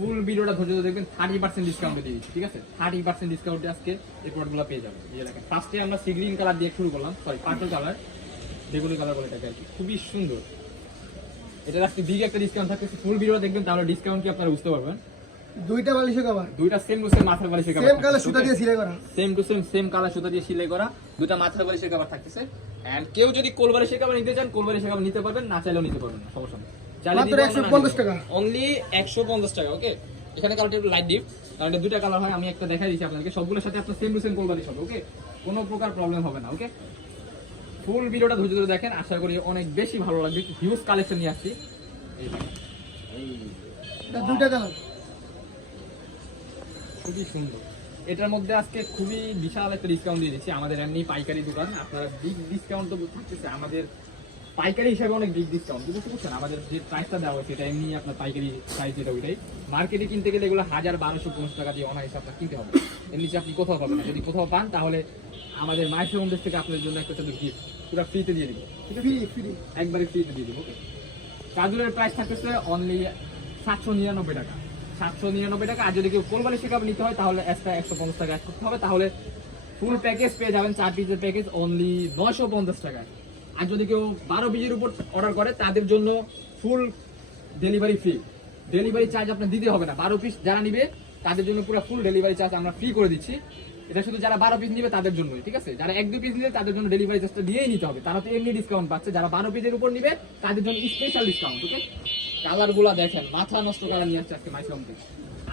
ফুল ভিডিওটা ধৈর্য ধরে দেখবেন থার্টি পার্সেন্ট ডিসকাউন্টে দিয়ে দিচ্ছি ঠিক আছে? থার্টি পার্সেন্ট ডিসকাউন্টে আজকে এই প্রোডাক্টগুলো পেয়ে যাবেন। এই দেখেন ফার্স্টে আমরা সি গ্রিন কালার দিয়ে শুরু করলাম সরি পার্পল কালার বেগুনি কালার বলে এটাকে আর কি। খুবই সুন্দর। এটার আজকে বিগ একটা ডিসকাউন্ট থাকছে ফুল ভিডিওটা দেখবেন তাহলে ডিসকাউন্ট কি আপনারা বুঝতে পারবেন? দুইটা বালিশের কভার দুইটা সেম টু সেম মাথার বালিশের সেম কালার সুতা দিয়ে সিলাই করা। Same to same same colour সুতা দিয়ে সেলাই করা দুটা মাথার বালিশের কভার থাকতেছে। এন্ড কেউ যদি কোল বালিশের কভার নিতে চান কোল বালিশের কভার নিতে পারবেন না চাইলেও নিতে পারবেন সমস্যা নেই। মাত্র 150 টাকা। অনলি 150 টাকা ওকে এখানে কালারটা একটু লাইট ডিপ কারণ দুইটা কালার হয় আমি একটা দেখাই দিচ্ছি আপনাদেরকে সবগুলোর সাথে আপনার সেম টু সেম কোল বালিশ ওকে কোনো প্রকার প্রবলেম হবে না ওকে ফুল ভিডিওটা ধৈর্য ধরে দেখেন আশা করি অনেক বেশি ভালো লাগবে। হিউজ কালেকশন নিয়ে আসছি। দুইটা কালার খুবই সুন্দর। এটার মধ্যে আজকে খুবই বিশাল একটা ডিসকাউন্ট দিয়ে দিচ্ছি। আমাদের এমনি পাইকারি দোকান আপনারা বিগ ডিসকাউন্ট তো থাকতেছে আমাদের পাইকারি হিসাবে অনেক বিগ ডিসকাউন্ট বুঝতে পারছেন? আমাদের যে প্রাইসটা দেওয়া হচ্ছে এটা এমনি আপনার পাইকারি প্রাইস যেটা ওইটাই। মার্কেটে কিনতে গেলে এগুলো হাজার বারোশো পঞ্চাশ টাকা দিয়ে অনায়াসে আপনার কিনতে হবে। এর নিচে আপনি কোথাও পাবেন না। যদি কোথাও পান তাহলে আমাদের মায়ের হোম থেকে আপনাদের জন্য একটা চাদর গিফট পুরো ফ্রিতে দিয়ে দিব। ঠিক আছে? ফ্রি ফ্রি একবারে ফ্রিতে দিয়ে দেবো ওকে চাদরের প্রাইস থাকতেছে অনলি সাতশো নিরানব্বই টাকা। সাতশো নিরানব্বই টাকা। আর যদি কেউ কোলবালি শেখাবে নিতে হয় তাহলে একটা একশো পঞ্চাশ টাকা করতে হবে। তাহলে ফুল প্যাকেজ পেয়ে যাবেন চার পিসের প্যাকেজ অনলি নয়শো পঞ্চাশ টাকায়। আর যদি কেউ বারো পিসের উপর অর্ডার করে, তাদের জন্য full delivery free delivery charge আপনার দিতে হবে না। বারো পিস যারা নিবে, তাদের জন্য পুরো ফুল ডেলিভারি চার্জ আমরা ফ্রি করে দিচ্ছি। এটা শুধু যারা বারো পিস নিবে, তাদের জন্যই, ঠিক আছে? যারা এক, দুই পিস নিবে তাদের জন্য ডেলিভারি চার্জটা দিয়েই নিতে হবে। তারা তো এমনি ডিসকাউন্ট পাচ্ছে। যারা বারো পিসের উপর নিবে, তাদের জন্য স্পেশাল ডিসকাউন্ট ওকে কালারগুলা দেখেন, মাথা নষ্ট করা নিয়ে আসছে আজকে মাইসলম থেকে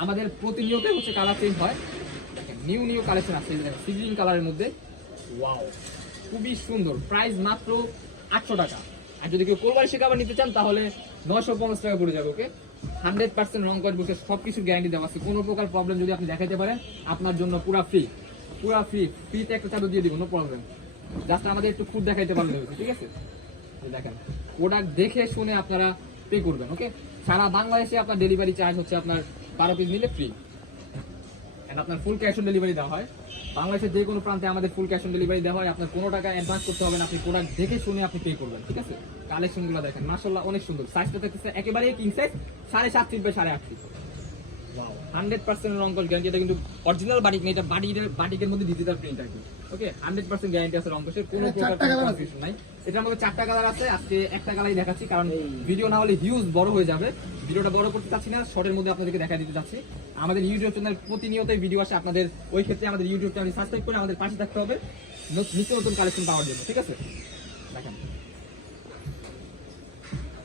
আমাদের প্রতিনিয়তই হচ্ছে কালার চেঞ্জ হয়। নিউ নিউ কালেকশন আছে সিজিং কালারের মধ্যে। ওয়াও খুবই সুন্দর। প্রাইস মাত্র আটশো টাকা। আর যদি কেউ কোরবানি শেখাবার নিতে চান, তাহলে নয়শো পঞ্চাশ টাকা পড়ে যাবে, ওকে? হান্ড্রেড পার্সেন্ট রং কয়েন বসে সব কিছু গ্যারান্টি দেওয়া আছে। কোনো প্রকার প্রবলেম যদি আপনি দেখাতে পারেন, আপনার জন্য পুরো ফ্রি পুরো ফ্রি ফ্রিতে একটা চাদর দিয়ে দিব নো প্রবলেম জাস্ট আমাদের একটু ফুড দেখাইতে পারলে ঠিক আছে? দেখেন প্রোডাক্ট দেখে শুনে আপনারা পে করবেন, ওকে? সারা বাংলাদেশে আপনার ডেলিভারি চার্জ হচ্ছে আপনার বারো পিস নিলে ফ্রি এন্ড আপনার ফুল ক্যাশ অন ডেলিভারি দেওয়া হয়। বাংলাদেশের যে কোনো প্রান্তে আমাদের ফুল ক্যাশ অন ডেলিভারি দেওয়া হয়। আপনার কোনো টাকা অ্যাডভান্স করতে হবে না। আপনি প্রোডাক্ট দেখে শুনে আপনি পে করবেন, ঠিক আছে? কালেকশনগুলো দেখেন। মাসাল্লাহ অনেক সুন্দর। সাইজটা থাকতেছে একেবারেই কিং সাইজ সাড়ে সাত ফিট বা সাড়ে আট ফিট হান্ড্রেড পার্সেন্ট রং কস গ্যারান্টি এটা কিন্তু অরিজিনাল বাটিক না এটা বাটিকের বাটিকের মধ্যে ডিজিটাল প্রিন্ট আর ওকে হান্ড্রেড পার্সেন্ট গ্যারান্টি আছে রং কসের কোনো প্রকার চারটা colour আছে। কনফিউশন নাই। এটার মধ্যে চারটা কালার আছে আজকে একটা কালারই দেখাচ্ছি কারণ ভিডিও না হলে হিউজ বড় হয়ে যাবে। ভিডিওটা বড় করতে চাচ্ছি না শর্টের মধ্যে আপনাদেরকে দেখা দিতে চাচ্ছি। আমাদের ইউটিউব চ্যানেল প্রতিনিয়তই ভিডিও আসে আপনাদের ওই ক্ষেত্রে আমাদের ইউটিউব চ্যানেল সাবস্ক্রাইব করে আমাদের পাশে থাকতে হবে নিত্য নতুন কালেকশন পাওয়ার জন্য ঠিক আছে? দেখেন।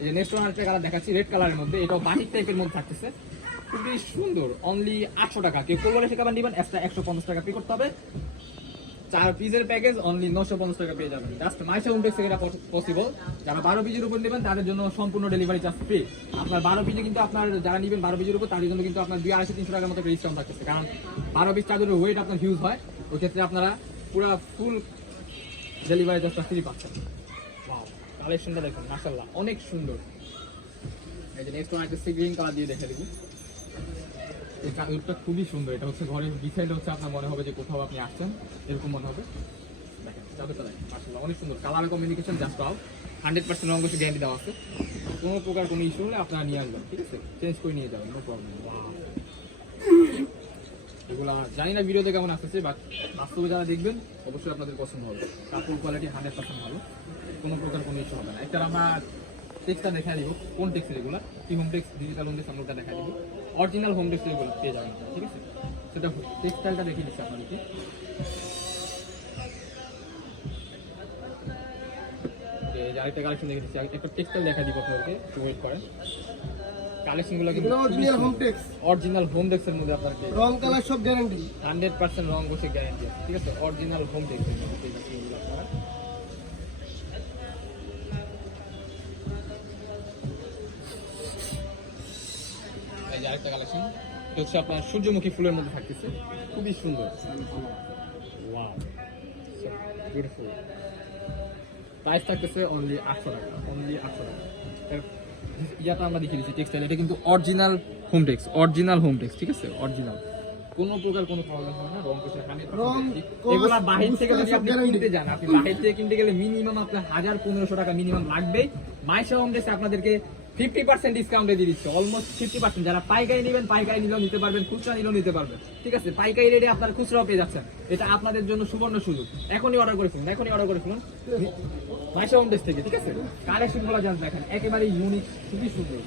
এই যে নেক্সট ওয়ান আরেকটা কালার দেখাচ্ছি রেড কালারের মধ্যে এটাও বাটিক টাইপের মধ্যে থাকতেছে। খুবই সুন্দর। অনলি আটশো টাকা। কেউ কোরবানি শেখাবার নিবেন এক্সট্রা একশো পঞ্চাশ টাকা পে করতে হবে। চার পিসের প্যাকেজ অনলি নশো পঞ্চাশ টাকা পেয়ে যাবেন। জাস্ট মাইসা হোম টেক্স এটা পসিবল যারা বারো পিসের উপর নেবেন, তাদের জন্য সম্পূর্ণ ডেলিভারি চার্জ ফ্রি আপনার বারো পিসে কিন্তু আপনার যারা নেবেন বারো পিসের উপর, তাদের জন্য কিন্তু আপনার দুই আড়াইশো, তিনশো টাকার মতো ডিসকাউন্ট থাকতেছে। কারণ বারো পিস চার্জের ওয়েট আপনার হিউজ হয়। ওই ক্ষেত্রে আপনারা পুরো ফুল ডেলিভারি চার্জটা ফ্রি পাচ্ছেন। কালেকশনটা দেখুন মাশাল্লাহ অনেক সুন্দর। এই যে নেক্সট ওয়ান একটা সি কালার দিয়ে দেখে দিবি। এই খুবই সুন্দর। এটা হচ্ছে ঘরের ডিজাইনটা হচ্ছে আপনার মনে হবে যে কোথাও আপনি আসছেন, এরকম মনে হবে। দেখেন, চাদরটা দেখেন অনেক সুন্দর। কালার কমিউনিকেশন জাস্ট পাও হান্ড্রেড পার্সেন্ট রঙ বসে গ্যারান্টি দেওয়া আছে। কোনো প্রকার কোনো ইস্যু হলে আপনারা নিয়ে আসবেন, ঠিক আছে? চেঞ্জ করে নিয়ে যাবেন নো প্রবলেম এগুলা, জানি না ভিডিওতে কেমন আসতেছে বাট বাস্তবে যারা দেখবেন, অবশ্যই আপনাদের পছন্দ হবে। কাপড় কোয়ালিটি হান্ড্রেড পার্সেন্ট ভালো। কোনো প্রকার কোনো ইস্যু হবে না। একটা আমরা টেক্সটা দেখা দিব কোন টেক্সের এগুলো কি home tex digital home tex আমরা ওটা দেখা দিব অরিজিনাল হোম টেক্স এগুলো পেয়ে যাবেন ঠিক আছে? সেটা টেক্সটাইলটা দেখিয়ে দিচ্ছি আপনাদেরকে। আরেকটা কালেকশন দেখে দিচ্ছি। একটা টেক্সটাইল দেখা দিব আপনাদেরকে একটু ওয়েট করেন। কালেকশনগুলো কিন্তু original home tex original home টেক্সের মধ্যে আপনার রং কালার সব গ্যারান্টি হান্ড্রেড পার্সেন্ট রং বসে গ্যারান্টি ঠিক আছে? অরিজিনাল হোম আরেকটা কালেকশন হচ্ছে আপনার সূর্যমুখী ফুলের মধ্যে থাকতেছে। খুবই সুন্দর। ওয়াও বিউটিফুল প্রাইস থাকতেছে অনলি আটশো টাকা। অনলি আটশো টাকা। ইয়াটা আমরা দেখিয়ে দিচ্ছি টেক্সটাইল এটা কিন্তু original home tex original home tex ঠিক আছে? অরিজিনাল কোনো প্রকার কোনো প্রবলেম হয় না। রং কোষে এগুলা বাহির থেকে যদি আপনি কিনতে যান আপনি বাহির থেকে কিনতে গেলে মিনিমাম আপনার হাজার পনেরোশো টাকা মিনিমাম লাগবেই। মাইশা হোম টেক্সে আপনাদেরকে ফিফটি পার্সেন্ট ডিসকাউন্টে দিয়ে দিচ্ছে অলমোস্ট ফিফটি পার্সেন্ট যারা পাইকারি নেবেন পাইকারি নিলেও নিতে পারবেন খুচরা নিলেও নিতে পারবেন। ঠিক আছে? পাইকারি রেটে আপনার খুচরাও পেয়ে যাচ্ছেন। এটা আপনাদের জন্য সুবর্ণ সুযোগ। এখনই অর্ডার করে ফেলুন এখনই অর্ডার করে ফেলুন। মাইশা হোম ডেস্ক থেকে ঠিক আছে? কালেকশনগুলো জানতে দেখেন একেবারে ইউনিক খুবই সুন্দর।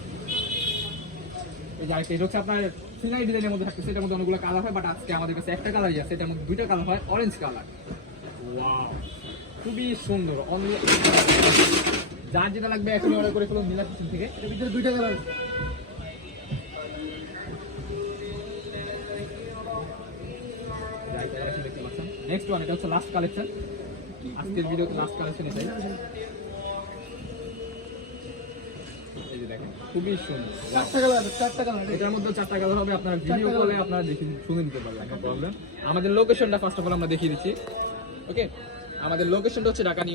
এই যে আরেকটা, এটা হচ্ছে আপনার সিনাই ডিজাইনের মধ্যে থাকতেছে এটার মধ্যে অনেকগুলো কালার হয় বাট আজকে আমাদের কাছে একটা কালারই আছে এটার মধ্যে দুইটা কালার হয় অরেঞ্জ কালার ওয়াও খুবই সুন্দর অন্য- যার যেটা লাগবে এখনই অর্ডার করে ফেলুন নীলা কিচেন থেকে। এর ভিতরে দুইটা কালার নেক্সট ওয়ান এটা হচ্ছে লাস্ট কালেকশন আজকের ভিডিওতে লাস্ট কালেকশন এটাই। খুবই সুন্দর। চারটা কালার চারটা কালার এটার মধ্যে চারটা কালার হবে আপনারা ভিডিও কলে colour। আপনারা দেখে শুনে নিতে পারবেন প্রবলেম আমাদের লোকেশনটা ফার্স্ট অফ অল আমরা দেখিয়ে দিচ্ছি ওকে আমাদের লোকেশনটা হচ্ছে ঢাকা নিউ